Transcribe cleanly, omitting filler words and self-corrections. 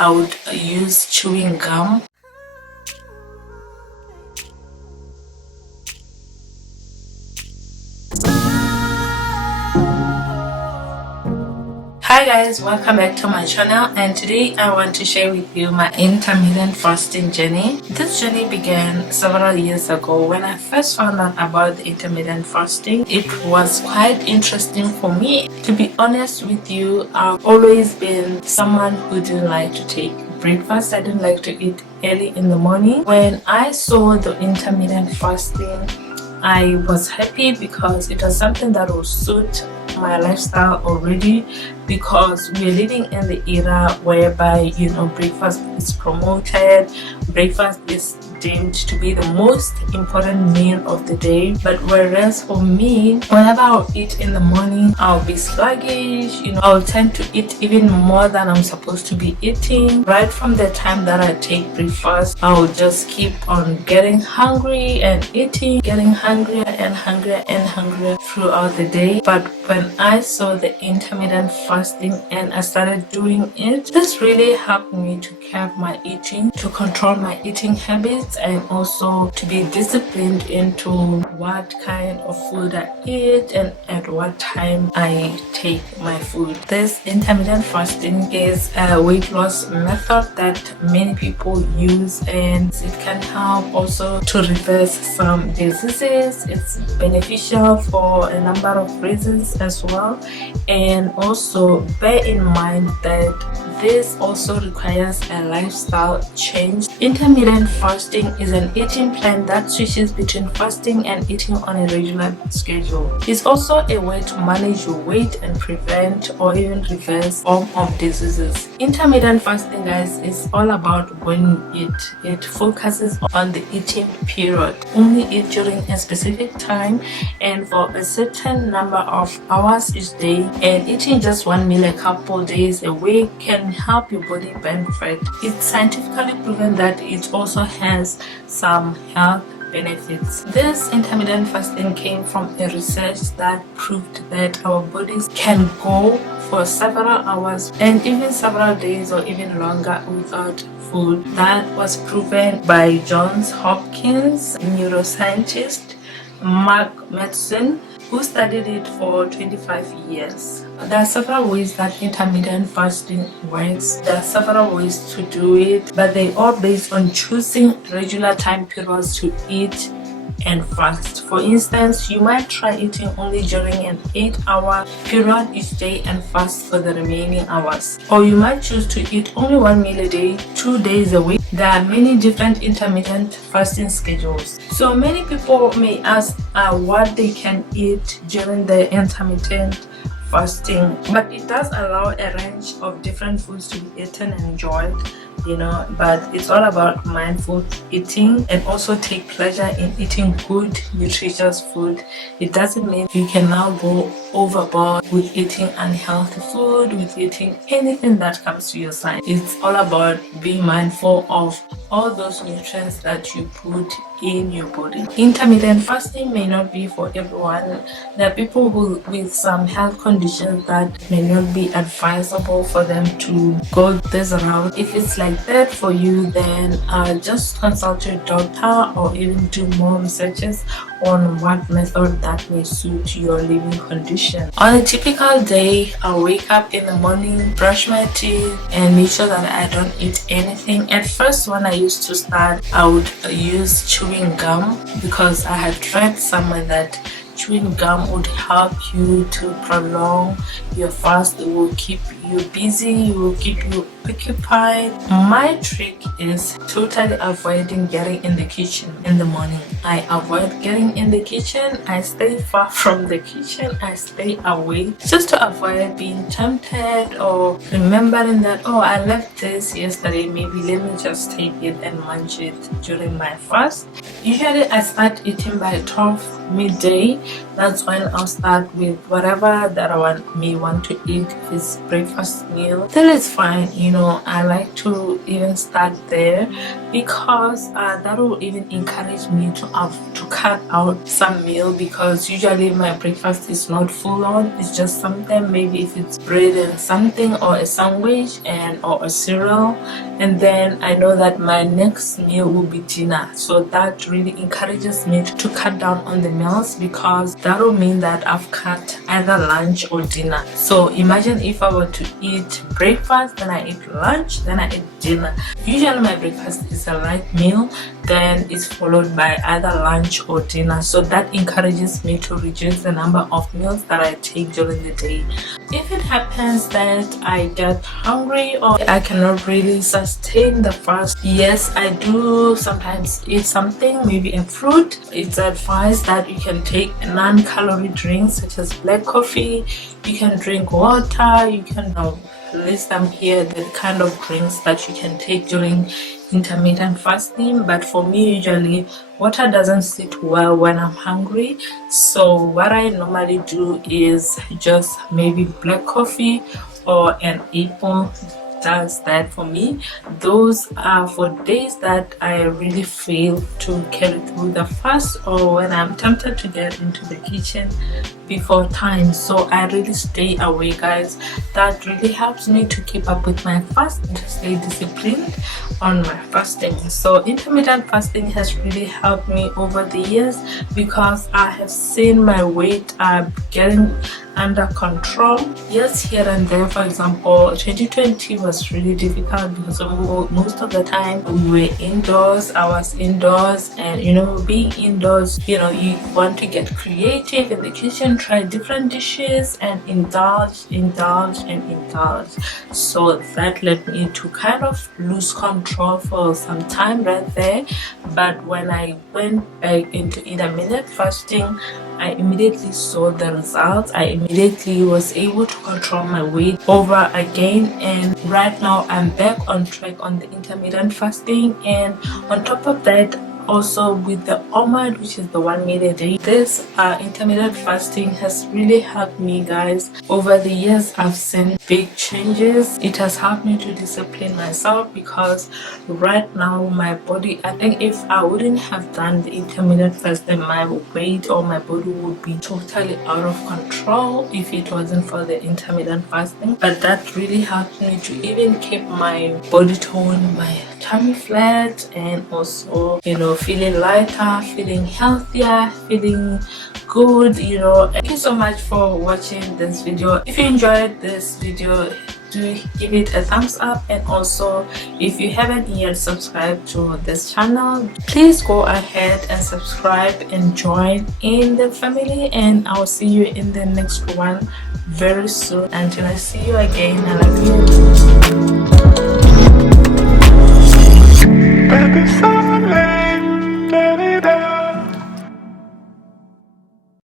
I would use chewing gum. Hi guys, welcome back to my channel, and today I want to share with you my intermittent fasting journey. This journey began several years ago when I first found out about the intermittent fasting. It was quite interesting for me. To be honest with you, I've always been someone who didn't like to take breakfast. I didn't like to eat early in the morning. When I saw the intermittent fasting, I was happy because it was something that would suit my lifestyle already, because we're living in the era whereby breakfast is promoted. Breakfast is deemed to be the most important meal of the day, but whereas for me, whenever I'll eat in the morning, I'll be sluggish. I'll tend to eat even more than I'm supposed to be eating. Right from the time that I take breakfast, I'll just keep on getting hungry and eating, getting hungrier and hungrier and hungrier throughout the day. But when I saw the intermittent fasting and I started doing it, this really helped me to curb my eating, to control my eating habits, and also to be disciplined into what kind of food I eat and at what time I take my food. This intermittent fasting is a weight loss method that many people use, and it can help also to reverse some diseases. It's beneficial for a number of reasons as well, and also bear in mind that this also requires a lifestyle change. Intermittent fasting is an eating plan that switches between fasting and eating on a regular schedule. It's also a way to manage your weight and prevent or even reverse form of diseases. Intermittent fasting, guys, is all about when you eat. It focuses on the eating period. Only eat during a specific time and for a certain number of hours each day, and eating just one meal a couple days a week can help your body burn fat. It's scientifically proven that it also has some health benefits. This intermittent fasting came from a research that proved that our bodies can go for several hours and even several days or even longer without food. That was proven by Johns Hopkins neuroscientist Mark Madsen, who studied it for 25 years. There are several ways that intermittent fasting works. There are several ways to do it, but they all based on choosing regular time periods to eat and fast. For instance, you might try eating only during an 8-hour period each day and fast for the remaining hours. Or you might choose to eat only one meal a day, 2 days a week. There are many different intermittent fasting schedules. So many people may ask what they can eat during the intermittent fasting, but it does allow a range of different foods to be eaten and enjoyed, but it's all about mindful eating, and also take pleasure in eating good nutritious food. It doesn't mean you can now go overboard with eating unhealthy food, with eating anything that comes to your side. It's all about being mindful of all those nutrients that you put in your body. Intermittent fasting may not be for everyone. There are people with some health conditions that may not be advisable for them to go this route. If it's like that for you, then just consult your doctor or even do more researches on what method that may suit your living condition. On a typical day, I'll wake up in the morning, brush my teeth, and make sure that I don't eat anything. At first, when I used to start, I would use chewing gum, because I had read somewhere that chewing gum would help you to prolong your fast. It will keep you busy, it will keep you occupied. My trick is totally avoiding getting in the kitchen in the morning. I avoid getting in the kitchen. I stay far from the kitchen. I stay away just to avoid being tempted or remembering that, oh, I left this yesterday, maybe let me just take it and munch it during my fast. Usually I start eating by 12 midday. That's when I'll start with whatever that I may want to eat. If it's breakfast, breakfast meal, then it's fine. I like to even start there because that will even encourage me to cut out some meal, because usually my breakfast is not full on. It's just something, maybe if it's bread and something, or a sandwich or a cereal, and then I know that my next meal will be dinner. So that really encourages me to cut down on the meals, because that will mean that I've cut either lunch or dinner. So imagine if I were to eat breakfast, then I eat lunch, then I eat dinner. Usually my breakfast is a light meal, then it's followed by either lunch or dinner. So that encourages me to reduce the number of meals that I take during the day. If it happens that I get hungry or I cannot really sustain the fast, yes, I do sometimes eat something, maybe a fruit. It's advised that you can take non-calorie drinks such as black coffee, you can drink water, you can list them here, the kind of drinks that you can take during intermittent fasting. But for me, usually water doesn't sit well when I'm hungry, so what I normally do is just maybe black coffee or an apple. Does that for me. Those are for days that I really fail to carry through the fast, or when I'm tempted to get into the kitchen before time. So I really stay away, guys. That really helps me to keep up with my fast and to stay disciplined on my fasting. So intermittent fasting has really helped me over the years, because I have seen my weight getting under control. Yes, here and there. For example, 2020 was really difficult because most of the time we were indoors. I was indoors, and being indoors, you want to get creative in the kitchen, try different dishes, and indulge. So that led me to kind of lose control for some time right there. But when I went back into intermittent fasting, I immediately saw the results. I immediately was able to control my weight over again, and right now I'm back on track on the intermittent fasting. And on top of that, also with the OMAD, which is the 1 meal a day, this intermittent fasting has really helped me, guys. Over the years, I've seen big changes. It has helped me to discipline myself, because right now my body, I think if I wouldn't have done the intermittent fasting, my weight or my body would be totally out of control if it wasn't for the intermittent fasting. But that really helped me to even keep my body tone, my tummy flat, and also feeling lighter, feeling healthier, feeling good. Thank you so much for watching this video. If you enjoyed this video, do give it a thumbs up, and also if you haven't yet subscribed to this channel, please go ahead and subscribe and join in the family, and I'll see you in the next one very soon. Until I see you again, I love you.